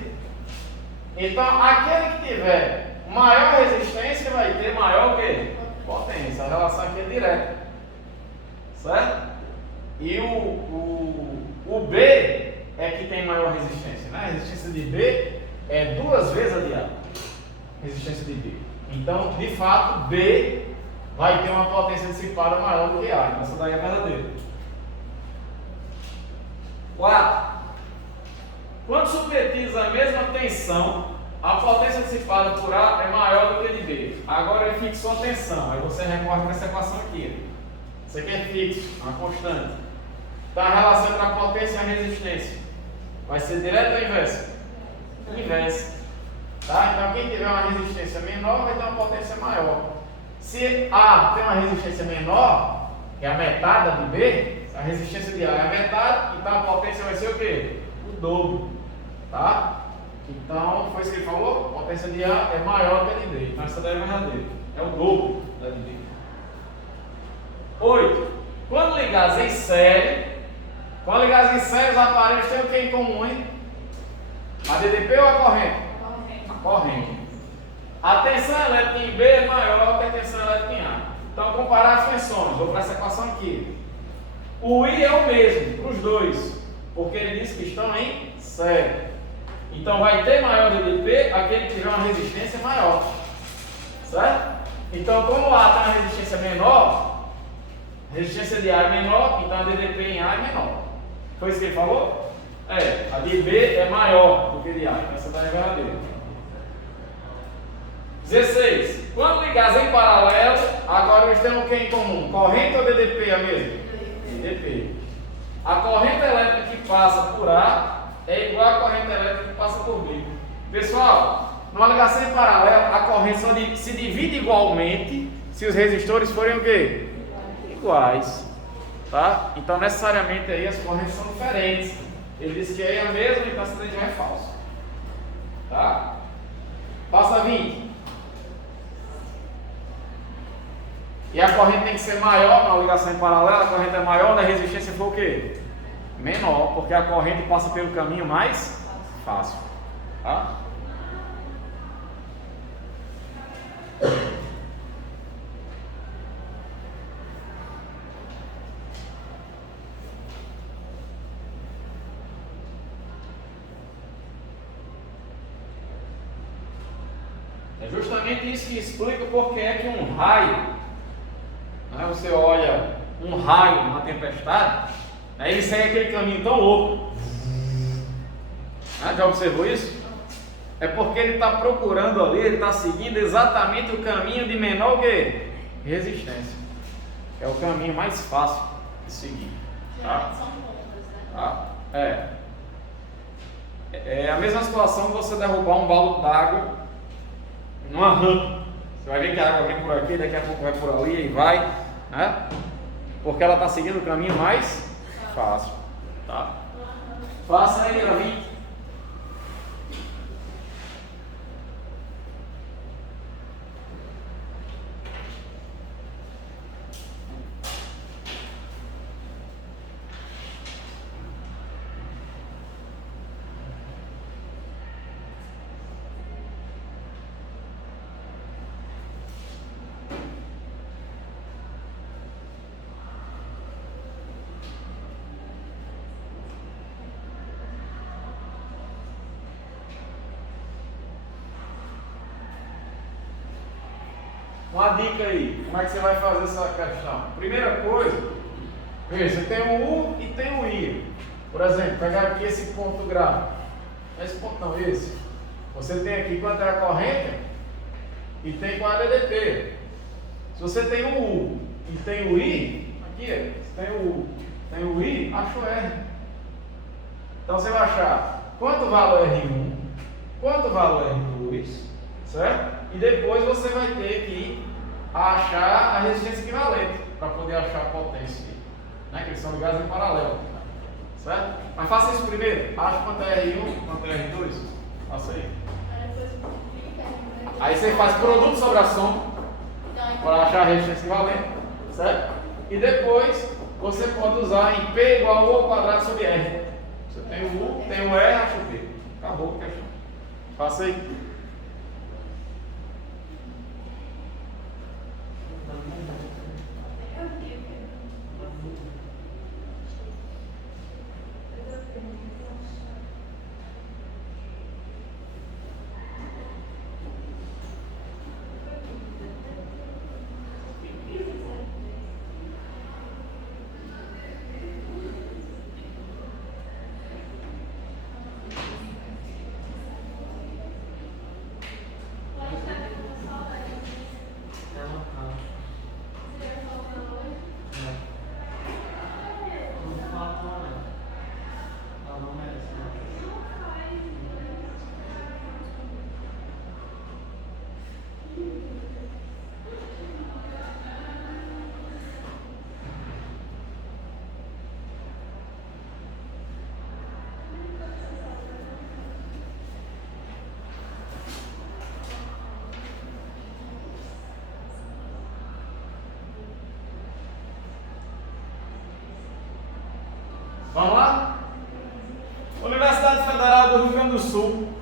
Então, aquele que tiver maior resistência vai ter maior o quê? Potência. A relação aqui é direta. Certo? E o B é que tem maior resistência. Né? A resistência de B é 2 vezes a de A. Resistência de B. Então, de fato, B vai ter uma potência dissipada maior do que A. Então, essa daí é verdadeira. 4. Quando submetidos à mesma tensão, a potência dissipada por A é maior do que a de B. Agora ele fixou a tensão. Aí você recorre para essa equação aqui. Isso aqui é fixo, uma constante. Então, a relação entre a potência e a resistência vai ser direta ou inversa? Inversa. Tá? Então, quem tiver uma resistência menor vai ter uma potência maior. Se A tem uma resistência menor, que é a metade da de B, a resistência de A é a metade, então a potência vai ser o quê? O dobro. Tá? Então, foi isso que ele falou? A potência de A é maior que a de B. Então, essa daí é verdadeira. É o dobro da de B. 8. Quando ligados em série, os aparelhos têm o que em comum, hein? A DDP ou a corrente? A corrente. A tensão elétrica em B é maior que a tensão elétrica em A. Então, comparar as tensões. Vou para essa equação aqui. O I é o mesmo para os dois, porque ele diz que estão em série. Então, vai ter maior DDP aquele que tiver uma resistência maior. Certo? Então, como A tem uma resistência menor, a resistência de A é menor, então a DDP em A é menor. Foi isso que ele falou? A de B é maior do que a de A. Então, essa daí é verdadeira. 16. Quando ligados em paralelo, agora eles têm o que em comum? Corrente ou DDP é a mesma? DDP. A corrente elétrica que passa por A é igual à corrente elétrica que passa por B. Pessoal, numa ligação em paralelo, a corrente só se divide igualmente se os resistores forem o quê? Iguais. Tá? Então, necessariamente aí as correntes são diferentes. Ele disse que aí é a mesma, então essa daí já é falso. Tá? Passa 20. E a corrente tem que ser maior na ligação em paralelo, a corrente é maior, a resistência for o quê? Menor, porque a corrente passa pelo caminho mais fácil. Tá? É justamente isso que explica porque é que um raio, né, você olha um raio numa tempestade, aí ele segue aquele caminho tão louco. Já observou isso? É porque ele está procurando ali, ele está seguindo exatamente o caminho de menor que resistência. É o caminho mais fácil de seguir. Tá? São pontas, É né? a mesma situação que você derrubar um balde d'água numa rampa. Você vai ver que a água vem por aqui, daqui a pouco vai por ali e vai, né? Porque ela está seguindo o caminho mais fácil. Tá? Faça aí, Davi. uma dica aí, como é que você vai fazer essa questão? Primeira coisa, veja, você tem o U e tem o I. Por exemplo, pegar aqui esse ponto gráfico. Esse ponto não, esse. Você tem aqui quanto é a corrente e tem qual é a DDP. Se você tem o U e tem o I, aqui, você tem o U, tem o I, acha o R. Então você vai achar quanto vale o R1, quanto vale o R2, certo? E depois você vai ter que achar a resistência equivalente para poder achar a potência, né? Que eles são ligados em paralelo, certo? Mas faça isso primeiro, acha quanto é R1, quanto é R2, faça aí. Aí você faz produto sobre a soma para achar a resistência equivalente, certo? E depois você pode usar em P igual a U ao quadrado sobre R. Você tem o U, tem o R, acha o P. Acabou a questão. Faça aí. Vamos lá? Universidade Federal do Rio Grande do Sul.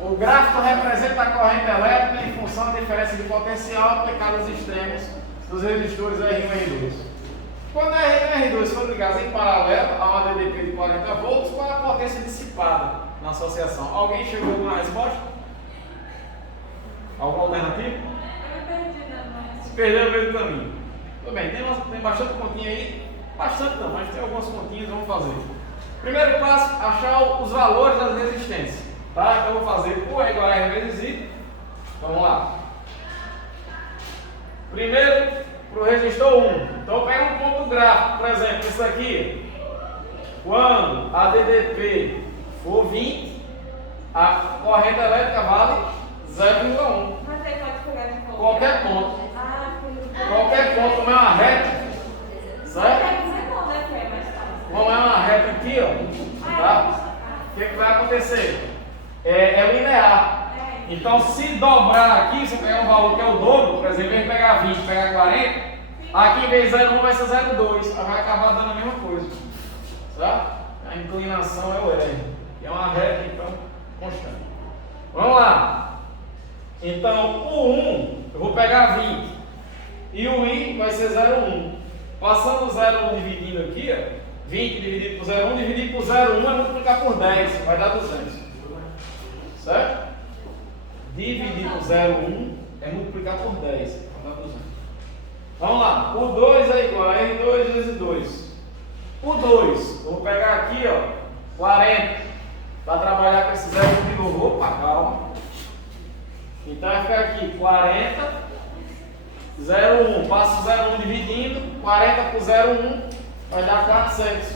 O gráfico representa a corrente elétrica em função da diferença de potencial aplicada aos extremos dos resistores R1 e R2. Quando R1 e R2 foram ligados em paralelo a uma DDP de 40 volts, qual é a potência dissipada na associação? Alguém chegou a alguma resposta? Alguma alternativa? Eu perdi na mão. Se perdeu no meio do caminho. Tudo bem, tem bastante continha aí. Bastante não, mas tem algumas continhas, vamos fazer. Primeiro passo, achar os valores das resistências. Tá? Então eu vou fazer U é igual a R vezes I. Vamos lá. Primeiro, para o resistor 1. Então eu pego um ponto gráfico, por exemplo, isso aqui. Quando a DDP for 20, a corrente elétrica vale 0,1. Mas aí pode pegar de volta. Qualquer ponto. Ah, Qualquer ponto, não é uma reta. Certo? Como é uma reta aqui, ó, tá? O que vai acontecer? É linear. Então, se dobrar aqui, se eu pegar um valor que é o dobro, por exemplo, em vez de pegar 20, pegar 40, aqui em vez de 0,1 vai ser 0,2. Vai acabar dando a mesma coisa. Certo? A inclinação é o R. É uma reta, então, constante. Vamos lá. Então, o 1, eu vou pegar 20. E o I vai ser 0,1. Passando o 0,1 dividindo aqui, ó. 20 dividido por 0,1 dividido por 0,1 é multiplicar por 10, vai dar 200. Certo? Dividir por 0,1 é multiplicar por 10, vai dar 200. Vamos lá, o 2 é igual a R2 vezes 2. O 2, eu vou pegar aqui, ó, 40, para trabalhar com esse 0,1 de novo. Opa, calma. Então vai ficar aqui 40, 0,1, passo 0,1 dividindo, 40 por 0,1. Vai dar 400.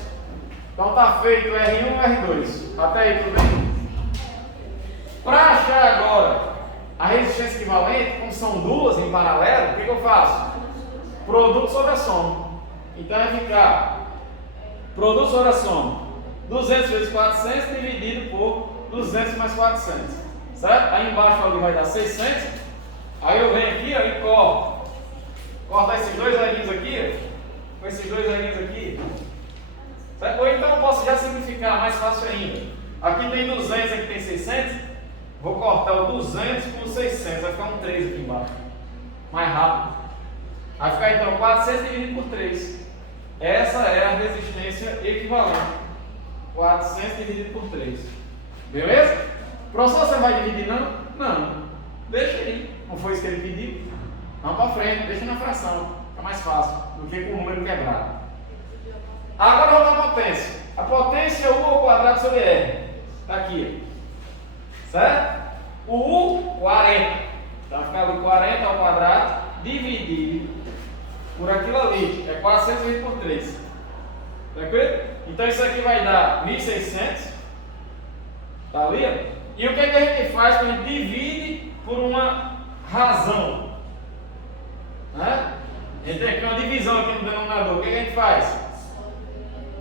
Então está feito R1 e R2. Até aí, tudo bem? Para achar agora a resistência equivalente, como são duas em paralelo, o que eu faço? Produto sobre a soma. Então vai ficar produto sobre a soma. 200 vezes 400 dividido por 200 mais 400. Certo? Aí embaixo ali vai dar 600. Aí eu venho aqui, ó, e corto. Cortar esses dois zerinhos aqui, ó. Com esses dois zerinhos aqui, certo? Ou então eu posso já simplificar, mais fácil ainda. Aqui tem 200, aqui tem 600. Vou cortar o 200 com o 600, vai ficar um 3 aqui embaixo. Mais rápido. Vai ficar então 400 dividido por 3. Essa é a resistência equivalente. 400 dividido por 3. Beleza? Professor, você vai dividir não? Não. Deixa aí. Não foi isso que ele pediu? Vamos para frente, deixa na fração. Fica mais fácil do que com o número quebrado. Agora vamos para a potência. A potência é U ao quadrado sobre R. Está aqui. Certo? O U, 40. Então vai ficar ali 40 ao quadrado dividido por aquilo ali. É 400 dividido por 3. Tranquilo? Então isso aqui vai dar 1.600. Tá ali? Ó. E o que, é que a gente faz? A gente divide por uma razão. Né? A gente tem aqui uma divisão aqui no denominador. O que, é que a gente faz?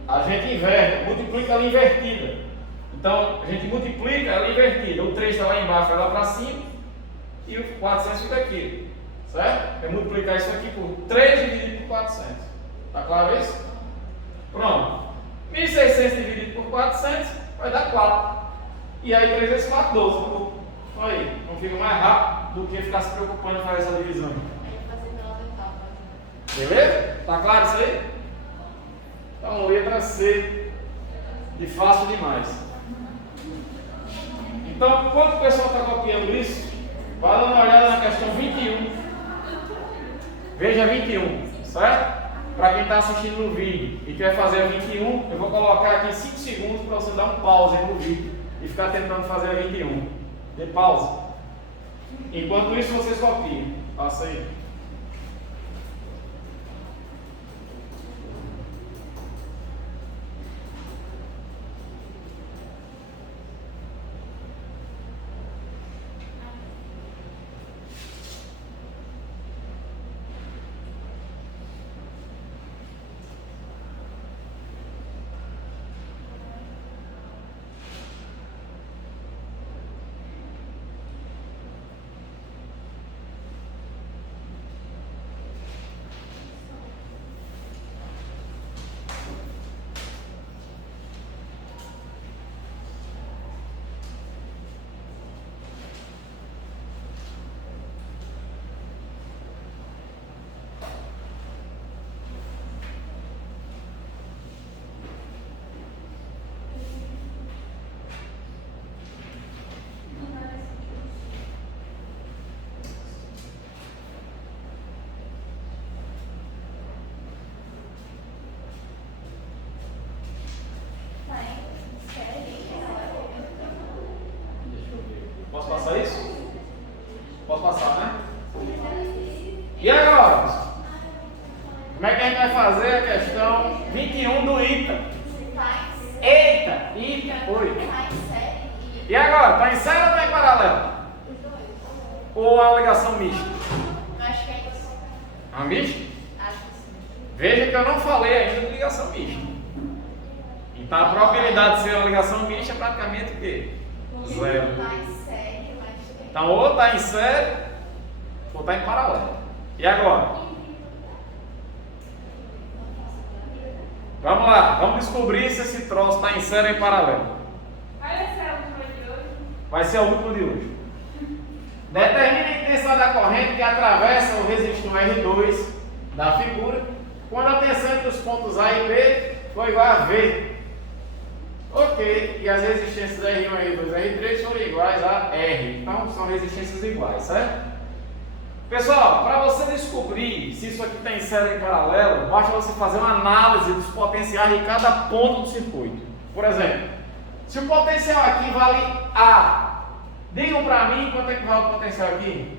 A gente inverte, multiplica ela invertida. Então a gente multiplica ela invertida. O 3 está lá embaixo, vai lá para cima. E o 400 fica aqui. Certo? É multiplicar isso aqui por 3 dividido por 400. Tá claro isso? Pronto. 1.600 dividido por 400 vai dar 4. E aí 3 vezes 4, 12. Olha aí, não fica mais rápido do que ficar se preocupando em fazer essa divisão. Beleza? Tá claro isso aí? Então, letra C de fácil demais. Então, enquanto o pessoal está copiando isso, vai dar uma olhada na questão 21. Veja 21, certo? Para quem está assistindo no vídeo e quer fazer a 21, eu vou colocar aqui 5 segundos para você dar um pause aí no vídeo e ficar tentando fazer a 21. Dê pausa. Enquanto isso, vocês copiam. Passa aí. Posso passar isso? Posso passar, né? E agora? Como é que a gente vai fazer a questão 21 do ITA? Eita! ITA, oi. E agora? Está em série ou está em paralelo? Ou a ligação mista? Acho que é isso. A mista? Acho que sim. Veja que eu não falei ainda de ligação mista. Então a probabilidade de ser uma ligação mista é praticamente o quê? Zero. Então ou está em série ou está em paralelo. E agora? Vamos lá, vamos descobrir se esse troço está em série ou em paralelo. Vai ser a última de hoje? Vai ser a última de hoje. Determine a intensidade da corrente que atravessa o resistor R2 da figura quando a tensão entre os pontos A e B for igual a V. Ok, e as resistências R1, R2 e R3 foram iguais a R. Então são resistências iguais, certo? Pessoal, para você descobrir se isso aqui está em série ou em paralelo, basta você fazer uma análise dos potenciais de cada ponto do circuito. Por exemplo, se o potencial aqui vale A, digam para mim quanto é que vale o potencial aqui?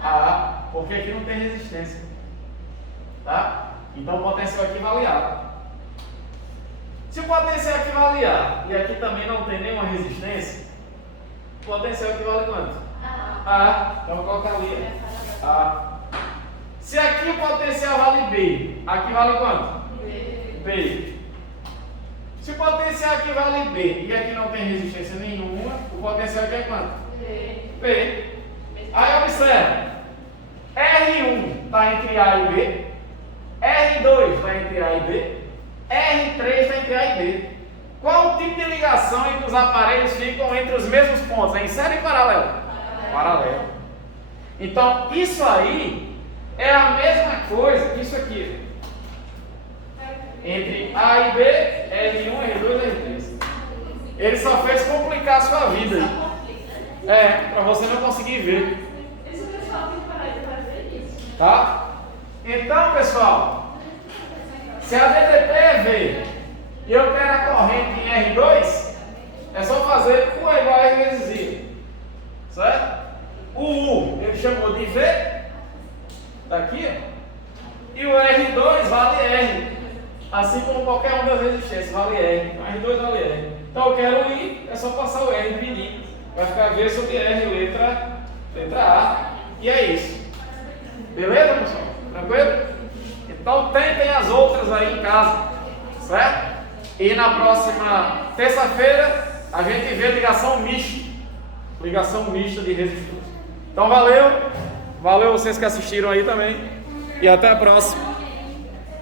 A, porque aqui não tem resistência. Tá? Então o potencial aqui vale A. Se o potencial aqui vale A e aqui também não tem nenhuma resistência, o potencial aqui vale quanto? A. Então vou colocar ali. A. Se aqui o potencial vale B, aqui vale quanto? B. Se o potencial aqui vale B e aqui não tem resistência nenhuma, o potencial aqui é quanto? B. Aí observe. R1 está entre A e B. R2 está entre A e B. R3 está entre A e B. Qual o tipo de ligação em que os aparelhos ficam entre os mesmos pontos? É em série ou paralelo? Paralelo. Então, isso aí é a mesma coisa que isso aqui. Entre A e B, R1, R2 e R3. Ele só fez complicar a sua vida. Para você não conseguir ver. Esse pessoal tem que parar de fazer isso. Tá? Então, pessoal, se a VDP é V e eu quero a corrente em R2, é só fazer U igual a R vezes I. Certo? O U ele chamou de V, daqui, e o R2 vale R, assim como qualquer uma das resistências vale R. Então R2 vale R. Então eu quero o I, é só passar o R e dividir. Vai ficar V sobre R, letra A. E é isso. Beleza, pessoal? Tranquilo? Então tentem as outras aí em casa, certo? E na próxima terça-feira a gente vê ligação mista de resistores. Então valeu vocês que assistiram aí também e até a próxima.